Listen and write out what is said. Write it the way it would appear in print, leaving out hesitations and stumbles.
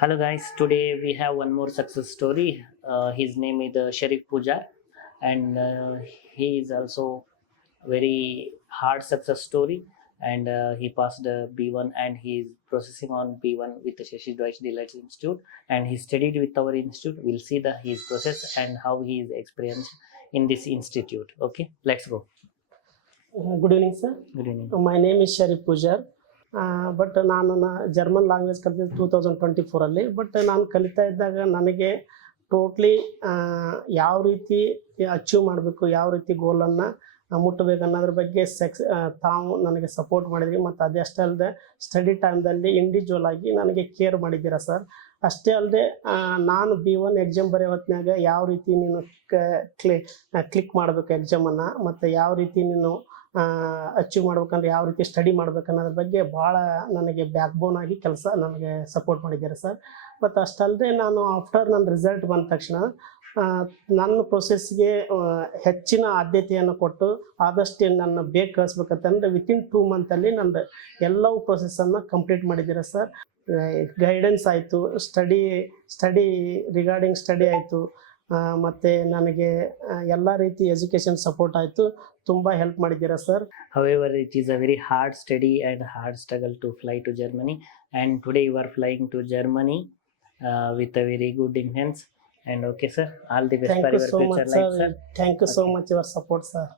Hello guys, today we have one more success story. His name is Sharif Pujar, and he is also very hard success story. And he passed B1 and he is processing on B1 with the Shashi Deutsch Delights Institute. And he studied with our institute. We'll see his process and how he is experienced in this institute. Okay, let's go. Good evening, sir. Good evening. My name is Sharif Pujar. But ನಾನು German language ಕಲಿತಿದ್ದು 2024 but ನಾನು ಕಲಿತಾ ಇದ್ದಾಗ ನನಗೆ totally ಯಾವ ರೀತಿ achieve ಮಾಡಬೇಕು, ಯಾವ ರೀತಿ ಗೋಲನ್ನು ಮುಟ್ಟಬೇಕು ಅನ್ನೋದ್ರ ಬಗ್ಗೆ ತಾವು ನನಗೆ ಸಪೋರ್ಟ್ ಮಾಡಿದ್ರಿ. ಮತ್ತು ಅದೇ ಅಷ್ಟೇ ಅಲ್ಲದೆ ಸ್ಟಡಿ ಟೈಮ್ದಲ್ಲಿ ಇಂಡಿವಿಜುವಲ್ ಆಗಿ ನನಗೆ ಕೇರ್ ಮಾಡಿದ್ದೀರಾ ಸರ್. ಅಷ್ಟೇ ಅಲ್ಲದೆ ನಾನು B1 ಎಕ್ಸಾಮ್ ಬರೆಯೋ ಹೊತ್ನಾಗ ಯಾವ ರೀತಿ ನೀನು ಕ್ಲಿಕ್ ಮಾಡಬೇಕು ಎಕ್ಸಾಮನ್ನು, ಮತ್ತು ಯಾವ ರೀತಿ ನೀನು ಅಚೀವ್ ಮಾಡ್ಬೇಕಂದ್ರೆ ಯಾವ ರೀತಿ ಸ್ಟಡಿ ಮಾಡ್ಬೇಕು ಅನ್ನೋದ್ರ ಬಗ್ಗೆ ಭಾಳ ನನಗೆ ಬ್ಯಾಕ್ ಬೋನ್ ಆಗಿ ನನಗೆ ಸಪೋರ್ಟ್ ಮಾಡಿದ್ದಾರೆ ಸರ್. ಮತ್ತು ಅಷ್ಟಲ್ಲದೆ ನಾನು ಆಫ್ಟರ್ ನನ್ನ ರಿಸಲ್ಟ್ ಬಂದ ತಕ್ಷಣ ನನ್ನ ಪ್ರೊಸೆಸ್ಗೆ ಹೆಚ್ಚಿನ ಆದ್ಯತೆಯನ್ನು ಕೊಟ್ಟು ಆದಷ್ಟು ನನ್ನ ಬೇಗ ಕಳಿಸ್ಬೇಕಂತಂದ್ರೆ ವಿತಿನ್ 2 ಮಂತಲ್ಲಿ ನಂದು ಎಲ್ಲವೂ ಪ್ರೊಸೆಸ್ಸನ್ನು ಕಂಪ್ಲೀಟ್ ಮಾಡಿದ್ದೀರ ಸರ್. ಗೈಡೆನ್ಸ್ ಆಯಿತು, ಸ್ಟಡಿ ರಿಗಾರ್ಡಿಂಗ್ ಸ್ಟಡಿ ಆಯಿತು, ಮತ್ತು ನನಗೆ ಎಲ್ಲ ರೀತಿ ಎಜುಕೇಷನ್ ಸಪೋರ್ಟ್ ಆಯಿತು. ತುಂಬ ಹೆಲ್ಪ್ ಮಾಡಿದ್ದೀರಾ sir. However, it is a very hard study and hard struggle to fly to Germany. And today you are flying to Germany with a very good influence. And okay, sir, all the best Thank for you your so future much, life, sir. sir. Thank you so much your support, sir.